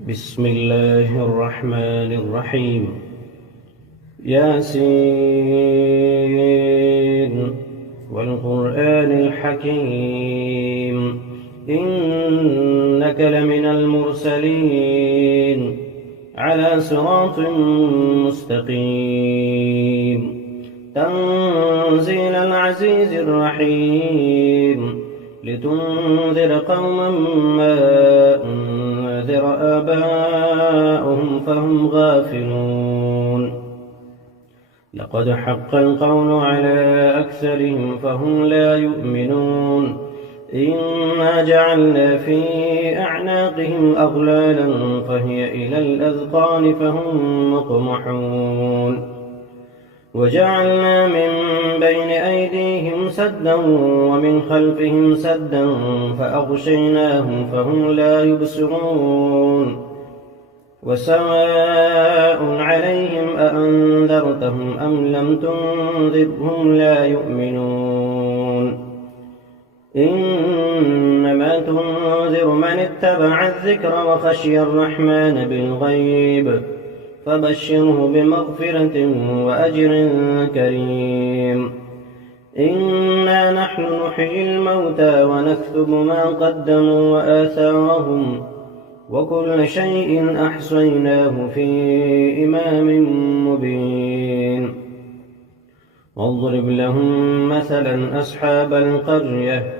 بسم الله الرحمن الرحيم. ياسين والقرآن الحكيم إنك لمن المرسلين على صراط مستقيم تنزيل العزيز الرحيم لتنذر قوما ما أنذر آباؤهم فهم غافلون لقد حق القول على أكثرهم فهم لا يؤمنون إنا جعلنا في أعناقهم أغلالا فهي إلى الأذقان فهم مقمحون وجعلنا من بين أيديهم سدا ومن خلفهم سدا فأغشيناهم فهم لا يبصرون وسواء عليهم أأنذرتهم أم لم تنذرهم لا يؤمنون إنما تنذر من اتبع الذكر وخشي الرحمن بالغيب فبشره بمغفرة وأجر كريم إنا نحن نحيي الموتى ونكتب ما قدموا وآثارهم وكل شيء أحصيناه في إمام مبين واضرب لهم مثلا أصحاب القرية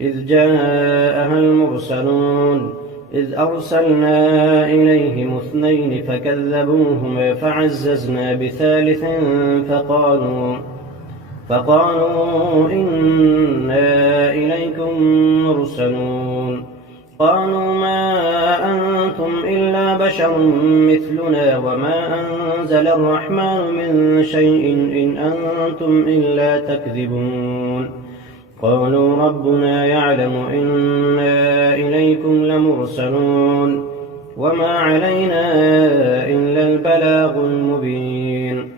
إذ جاءها المرسلون إذ أرسلنا إليهم اثنين فكذبوهما فعززنا بثالث فقالوا إنا إليكم مرسلون قالوا ما أنتم إلا بشر مثلنا وما أنزل الرحمن من شيء إن أنتم إلا تكذبون قالوا ربنا يعلم إنا إليكم لمرسلون وما علينا إلا البلاغ المبين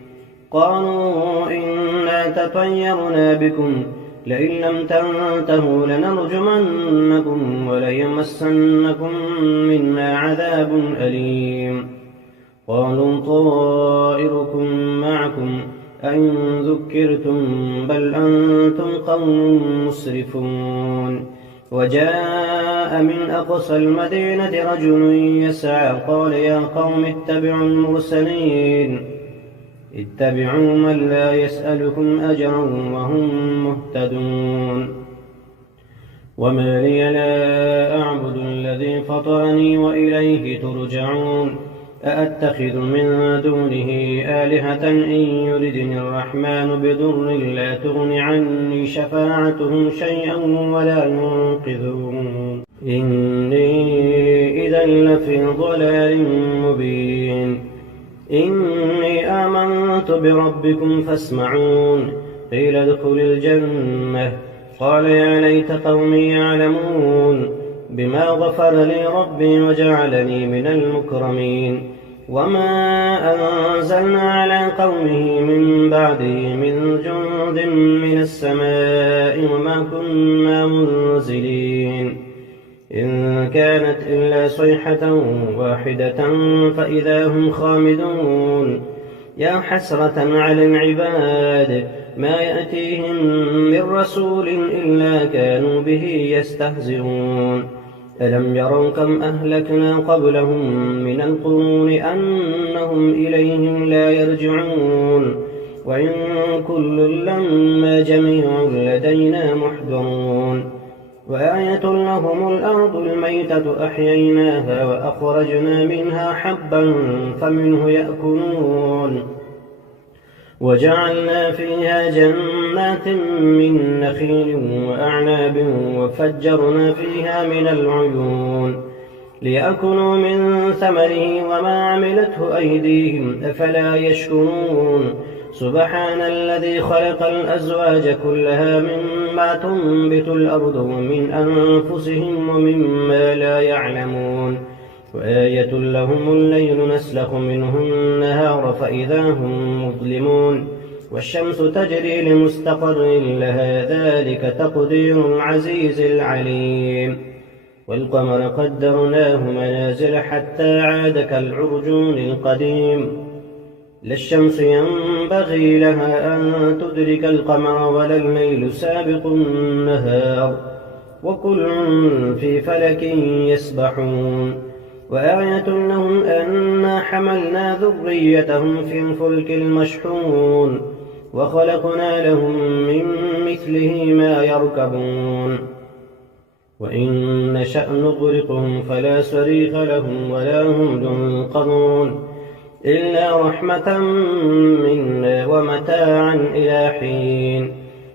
قالوا إنا تطيرنا بكم لئن لم تنتهوا لنرجمنكم وليمسنكم منا عذاب أليم قالوا طائركم معكم أئن ذكرتم بل أنتم قوم مسرفون وجاء من أقصى المدينة رجل يسعى قال يا قوم اتبعوا المرسلين اتبعوا من لا يسألكم أجرا وهم مهتدون وما لي لا أعبد الذي فطرني وإليه ترجعون أأتخذ من دونه آلهة إن يردني الرحمن بضر لا تغن عني شفاعتهم شيئا ولا ينقذون إني إذا لفي ضلال مبين إني آمنت بربكم فاسمعون قيل ادخل الجنة قال يا ليت قومي يعلمون بما غفر لي ربي وجعلني من المكرمين وما أنزلنا على قومه من بعده من جند من السماء وما كنا منزلين إن كانت إلا صيحة واحدة فإذا هم خامدون يا حسرة على العباد ما يأتيهم من رسول إلا كانوا به يستهزئون ألم يروا كم أهلكنا قبلهم من القرون أنهم إليهم لا يرجعون وإن كل لما جميع لدينا محضرون وآية لهم الأرض الميتة أحييناها وأخرجنا منها حبا فمنه يأكلون وجعلنا فيها جنات من نخيل وأعناب وفجرنا فيها من العيون ليأكلوا من ثمره وما عملته أيديهم أفلا يشكرون سبحان الذي خلق الأزواج كلها مما تنبت الأرض ومن أنفسهم ومما لا يعلمون وآية لهم الليل نسلخ منه النهار فإذا هم مظلمون والشمس تجري لمستقر لها ذلك تقدير العزيز العليم والقمر قدرناه منازل حتى عاد كالعرجون القديم لا الشمس ينبغي لها أن تدرك القمر ولا الليل سابق النهار وكل في فلك يسبحون وآية لهم أنا حملنا ذريتهم في الفلك المشحون وخلقنا لهم من مثله ما يركبون وإن نشأ نغرقهم فلا صريخ لهم ولا هم ينقذون إلا رحمة منا ومتاعا إلى حين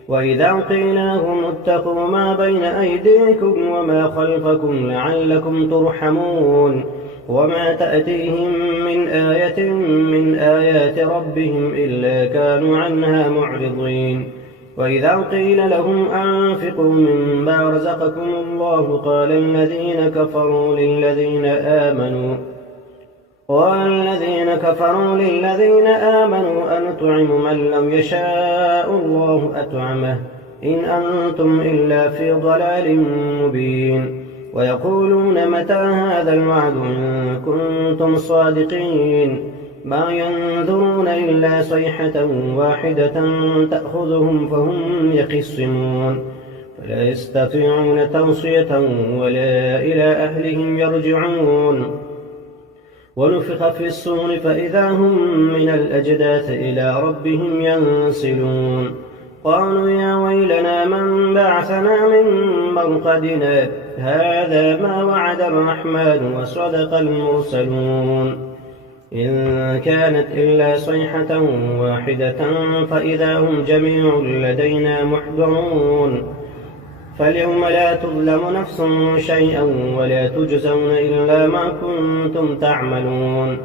وإذا قيل لهم اتقوا ما بين أيديكم وما خلفكم لعلكم ترحمون وما تأتيهم من آية من آيات ربهم إلا كانوا عنها معرضين وإذا قيل لهم أنفقوا مما رزقكم الله قال الذين كفروا للذين آمنوا أنطعم من لم يشاء الله أطعمه إن أنتم إلا في ضلال مبين ويقولون متى هذا الوعد إن كنتم صادقين ما ينظرون إلا صيحة واحدة تأخذهم فهم يخصمون فلا يستطيعون توصية ولا إلى أهلهم يرجعون ونفخ في الصور فإذا هم من الأجداث إلى ربهم ينسلون قالوا يا ويلنا من بعثنا من مرقدنا هذا ما وعد الرحمن وصدق المرسلون إن كانت إلا صيحة واحدة فإذا هم جميع لدينا محضرون فاليوم لا تظلم نفس شيئا ولا تجزون إلا ما كنتم تعملون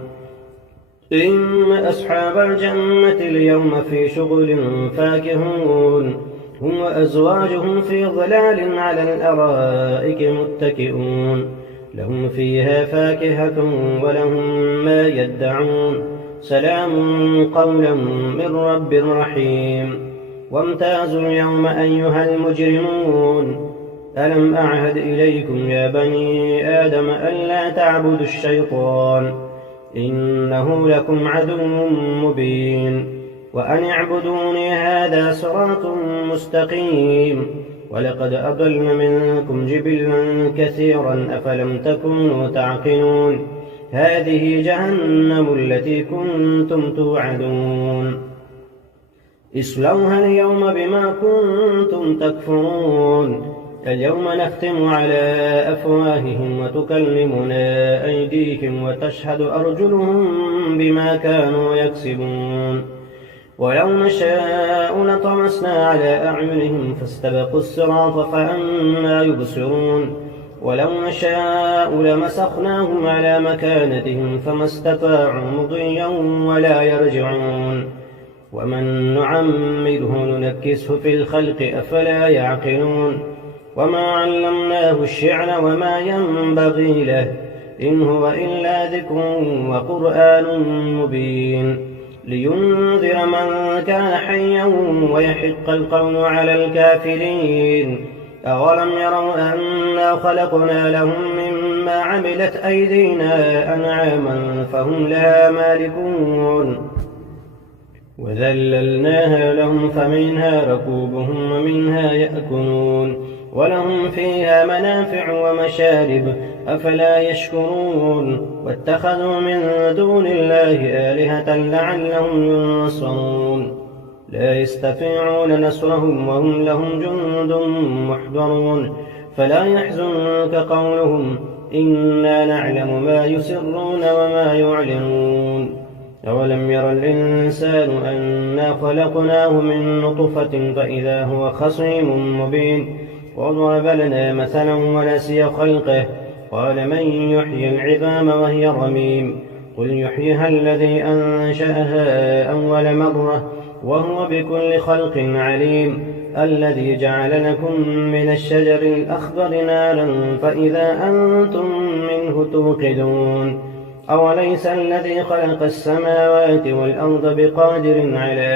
إن أصحاب الجنة اليوم في شغل فاكهون هم وأزواجهم في ظلال على الأرائك متكئون لهم فيها فاكهة ولهم ما يدعون سلام قولا من رب رحيم وامتازوا اليوم أيها المجرمون ألم أعهد إليكم يا بني آدم ألا تعبدوا الشيطان إنه لكم عدو مبين وأن اعبدوني هذا صراط مستقيم ولقد أضل منكم جبلا كثيرا أفلم تكونوا تعقلون هذه جهنم التي كنتم توعدون اصلوها اليوم بما كنتم تكفرون اليوم نختم على أفواههم وتكلمنا أيديهم وتشهد أرجلهم بما كانوا يكسبون ولو نشاء لطمسنا على أعينهم فاستبقوا الصراط فأنى يبصرون ولو نشاء لمسخناهم على مكانتهم فما استطاعوا مضيا ولا يرجعون ومن نعمره ننكسه في الخلق أفلا يعقلون وما علمناه الشعر وما ينبغي له إن هو إلا ذكر وقرآن مبين لينذر من كان حيا ويحق القول على الكافرين أولم يروا أنا خلقنا لهم مما عملت أيدينا أنعاما فهم لها مالكون وذللناها لهم فمنها ركوبهم ومنها يأكلون ولهم فيها منافع ومشارب أفلا يشكرون واتخذوا من دون الله آلهة لعلهم ينصرون لا يستطيعون نصرهم وهم لهم جند محضرون فلا يحزنك قولهم إنا نعلم ما يسرون وما يعلنون أولم ير الإنسان أنا خلقناه من نطفة فإذا هو خصيم مبين وضرب لنا مثلا ونسي خلقه قال من يحيي العظام وهي رميم قل يحييها الذي أنشأها أول مرة وهو بكل خلق عليم الذي جعل لكم من الشجر الأخضر نارا فإذا أنتم منه توقدون أوليس الذي خلق السماوات والأرض بقادر على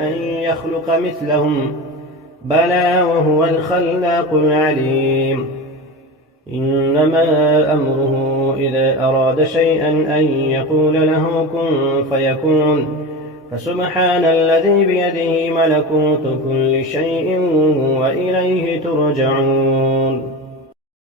أن يخلق مثلهم بلى وهو الخلاق العليم إنما أمره إذا أراد شيئا أن يقول له كن فيكون فسبحان الذي بيده ملكوت كل شيء وإليه ترجعون